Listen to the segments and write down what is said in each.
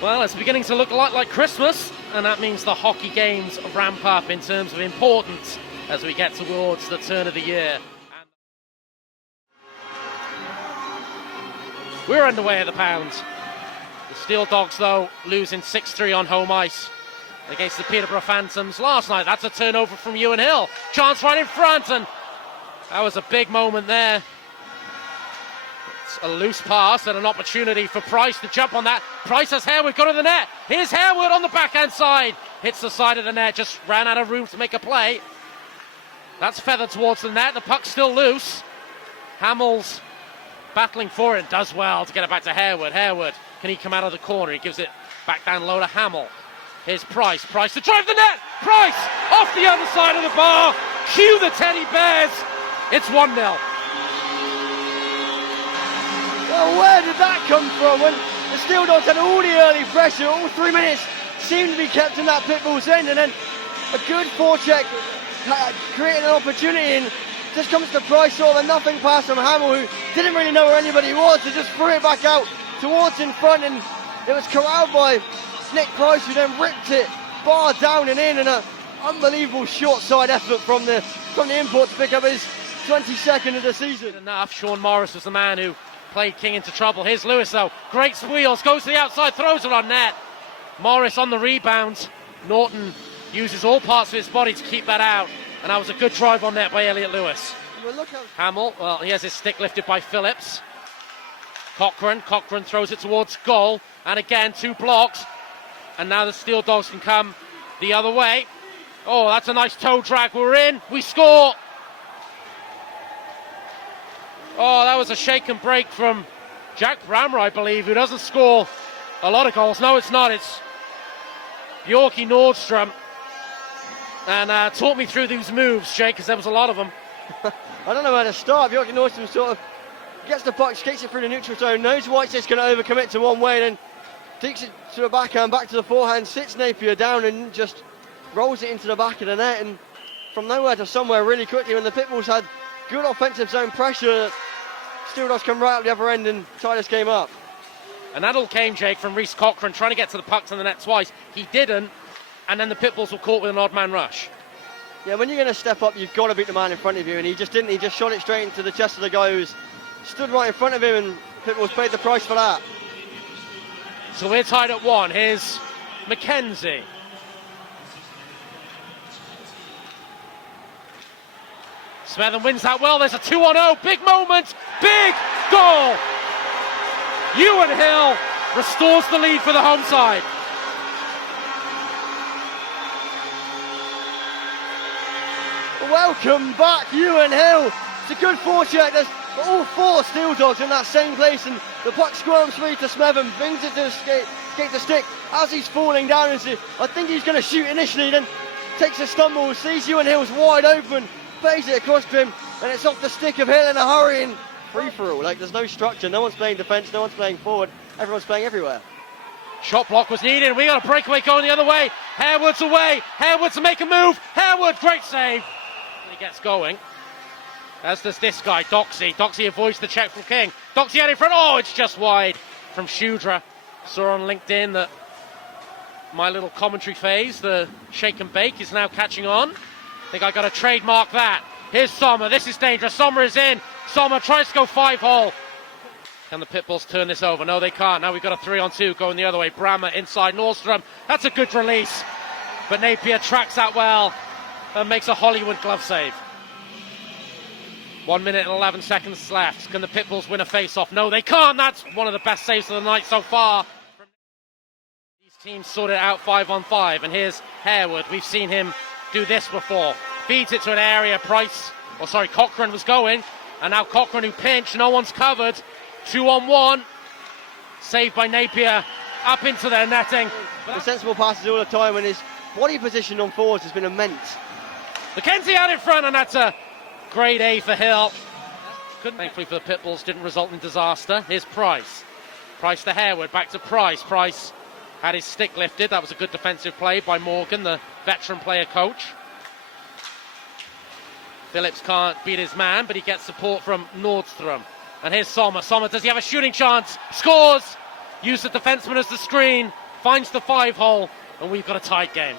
Well, it's beginning to look a lot like Christmas, and that means the hockey games ramp up in terms of importance as we get towards the turn of the year. We're underway at the Pound. The Steeldogs, though, losing 6-3 on home ice against the Peterborough Phantoms last night. That's a turnover from Ewan Hill. Chance right in front, and that was a big moment there. It's a loose pass and an opportunity for Price to jump on that. Price has Harewood go to the net. Here's Harewood on the backhand side. Hits the side of the net, just ran out of room to make a play. That's feathered towards the net. The puck's still loose. Hamill's battling for it, does well to get it back to Harewood. Harewood, can he come out of the corner? He gives it back down low to Hamill. Here's Price. Price to drive the net. Price off the other side of the bar. Cue the Teddy Bears. It's 1-0. Well, where did that come from? When the Steeldogs had all the early pressure, all 3 minutes seemed to be kept in that Pitbulls end, and then a good forecheck creating an opportunity, and just comes to Price, sort of a nothing pass from Hamill, who didn't really know where anybody was, so just threw it back out towards in front, and it was corralled by Nick Price, who then ripped it bar down and in, and an unbelievable short side effort from the import to pick up his 22nd of the season. Enough. Sean Morris was the man who played King into trouble. Here's Lewis, though. Great squeals, goes to the outside, throws it on net. Morris on the rebound. Norton uses all parts of his body to keep that out, and that was a good drive on net by Elliot Lewis. Well, Hamill, well, he has his stick lifted by Phillips. Cochrane throws it towards goal, and again 2 blocks, and now the Steeldogs can come the other way. Oh, that's a nice toe drag. We're in, we score. Oh, that was a shake and break from Jack Brammer, I believe, who doesn't score a lot of goals. No, it's not. It's Bjorky Nordstrom. And talk me through these moves, Jake, because there was a lot of them. I don't know where to start. Bjorky Nordstrom sort of gets the puck, skates it through the neutral zone, knows White's just going to overcommit to one way, then takes it to the backhand, back to the forehand, sits Napier down and just rolls it into the back of the net, and from nowhere to somewhere really quickly. When the Pitbulls had good offensive zone pressure, Steeldogs come right up the other end and tie this game up. And that all came, Jake, from Reece Cochrane trying to get to the puck to the net twice. He didn't, and then the Pitbulls were caught with an odd man rush. Yeah, when you're going to step up, you've got to beat the man in front of you, and he just didn't. He just shot it straight into the chest of the guy who's stood right in front of him, and Pitbulls paid the price for that. So we're tied at 1. Here's McKenzie. Smetham wins that well. There's a 2-on-0. Big moment. Big goal. Ewan Hill restores the lead for the home side. Welcome back, Ewan Hill. It's a good forecheck. There's all 4 Steeldogs in that same place, and the puck squirms free to Smetham, brings it to the skate to stick as he's falling down. I think he's going to shoot initially, then takes a stumble, sees Ewan Hill's wide open, plays it across to him, and it's off the stick of Hill in a hurry, and free for all. Like, there's no structure, no one's playing defence, no one's playing forward, everyone's playing everywhere. Shot block was needed. We got a breakaway going the other way. Harewood's away. Harewood to make a move. Harewood, great save. He gets going, as does this guy, Doxy. Doxy avoids the check from King. Doxy out in front. Oh, it's just wide from Shudra. Saw on LinkedIn that my little commentary phase, the shake and bake, is now catching on. I think I got to trademark that. Here's Sommer. This is dangerous. Sommer is in. Sommer tries to go 5-hole. Can the Pitbulls turn this over? No, they can't. Now we've got a 3-on-2 going the other way. Brammer inside Nordstrom. That's a good release. But Napier tracks that well and makes a Hollywood glove save. 1 minute and 11 seconds left. Can the Pitbulls win a face-off? No, they can't. That's one of the best saves of the night so far. These teams sort it out 5-on-5. And here's Harewood. We've seen him do this before. Feeds it to an area. Cochrane was going. And now Cochrane, who pinched. No one's covered. 2-on-1. Saved by Napier. Up into their netting. The sensible passes all the time, and his body position on forwards has been immense. McKenzie out in front, and that's a grade A for Hill. Thankfully for the Pitbulls, didn't result in disaster. Here's Price. Price to Harewood, back to Price. Price had his stick lifted. That was a good defensive play by Morgan, the veteran player coach. Phillips can't beat his man, but he gets support from Nordstrom. And here's Sommer. Sommer, does he have a shooting chance? Scores! Use the defenseman as the screen. finds the 5-hole, and we've got a tight game.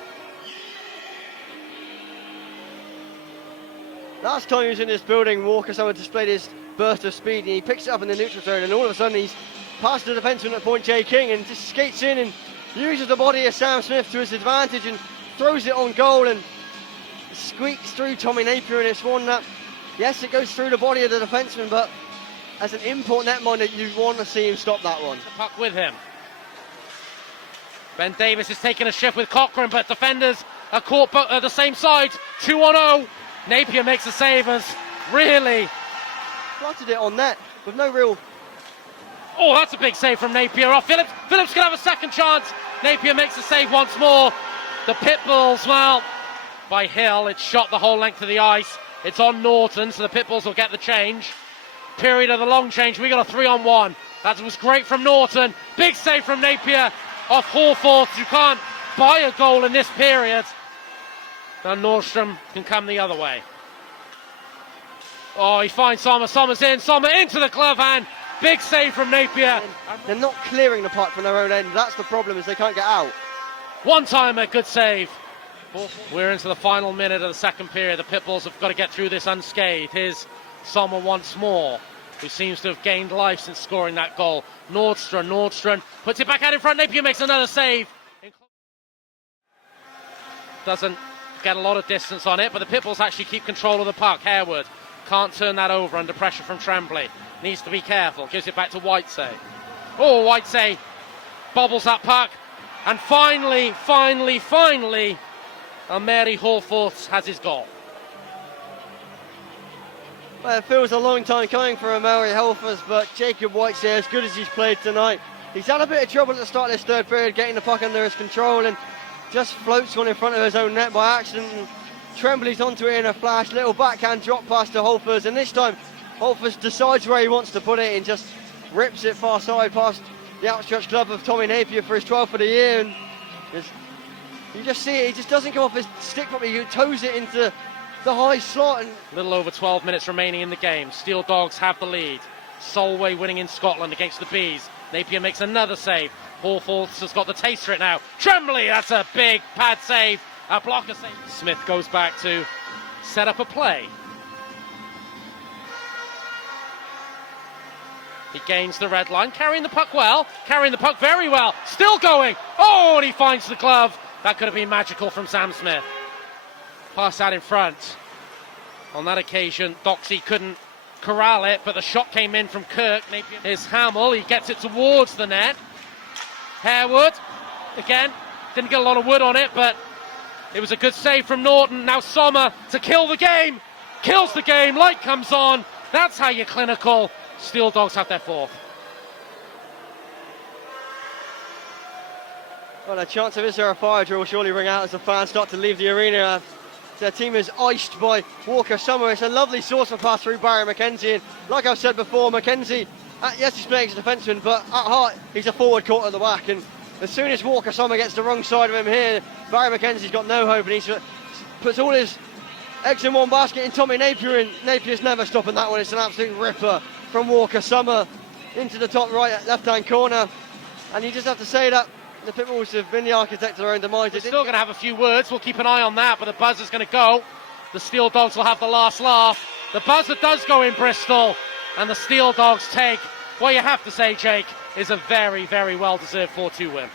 Last time he was in this building, Walker Summer displayed his burst of speed, and he picks it up in the neutral zone, and all of a sudden he's past the defenseman at point, Jay King, and just skates in and uses the body of Sam Smith to his advantage and throws it on goal and squeaks through Tommy Napier, and it's one that, yes, it goes through the body of the defenseman, but as an import netminder, you want to see him stop that one. The puck with him. Ben Davis is taking a shift with Cochrane, but defenders are caught at the same side. 2-on-0. Napier makes a save as really Fluttered it on net with no real. Oh, that's a big save from Napier. Oh, Phillips can have a second chance. Napier makes the save once more. The Pitbulls, well, by Hill, it's shot the whole length of the ice. It's on Norton, so the Pitbulls will get the change. Period of the long change. We got a 3-on-1. That was great from Norton. Big save from Napier off Hawthorne. You can't buy a goal in this period. Now Nordstrom can come the other way. Oh, he finds Sommer. Sommer's in. Sommer into the glove hand. Big save from Napier. They're not clearing the puck from their own end. That's the problem, is they can't get out. One-timer, good save. We're into the final minute of the second period. The Pitbulls have got to get through this unscathed. Here's Sommer once more, who seems to have gained life since scoring that goal. Nordstrom puts it back out in front. Napier makes another save. Doesn't get a lot of distance on it, but the Pitbulls actually keep control of the puck. Harewood can't turn that over under pressure from Tremblay. Needs to be careful. Gives it back to Whitesay. Oh, Whitesay bobbles that puck. And finally, Mary Hawthorne has his goal. Well, it feels a long time coming for Mary Hawthorne, but Jacob Whitesay, as good as he's played tonight, he's had a bit of trouble at the start of this third period, getting the puck under his control, and just floats one in front of his own net by accident. And Tremblay's onto it in a flash. Little backhand drop pass to Holfors, and this time Holfors decides where he wants to put it and just rips it far side past the outstretched glove of Tommy Napier for his 12th of the year. And you just see it, he just doesn't come off his stick properly. He toes it into the high slot. And a little over 12 minutes remaining in the game. Steeldogs have the lead. Solway winning in Scotland against the Bees. Napier makes another save. Hawthorne has got the taste for it now. Tremblay, that's a big pad save. A blocker save. Smith goes back to set up a play. He gains the red line, carrying the puck well, carrying the puck very well, still going. Oh, and he finds the glove. That could have been magical from Sam Smith. Pass out in front. On that occasion, Doxey couldn't corral it, but the shot came in from Kirk. Here's Hamill, he gets it towards the net. Harewood, again, didn't get a lot of wood on it, but it was a good save from Norton. Now Sommer to kill the game. Kills the game, light comes on. That's how you're clinical. Steeldogs have their fourth. Well, a chance of is there a fire drill will surely ring out as the fans start to leave the arena. Their team is iced by Walker Summer. It's a lovely source of pass through Barry McKenzie. And like I've said before, McKenzie, yes, he's playing as a defenseman, but at heart, he's a forward caught at the back. And as soon as Walker Summer gets the wrong side of him here, Barry McKenzie's got no hope, and he puts all his eggs in one basket in Tommy Napier, and Napier's never stopping that one. It's an absolute ripper from Walker Summer into the top right left-hand corner. And you just have to say that the Pitbulls have been the architect of their own demise. We're still going to have a few words. We'll keep an eye on that, but the buzzer's going to go. The Steeldogs will have the last laugh. The buzzer does go in Bristol, and the Steeldogs take what you have to say, Jake, is a very, very well-deserved 4-2 win.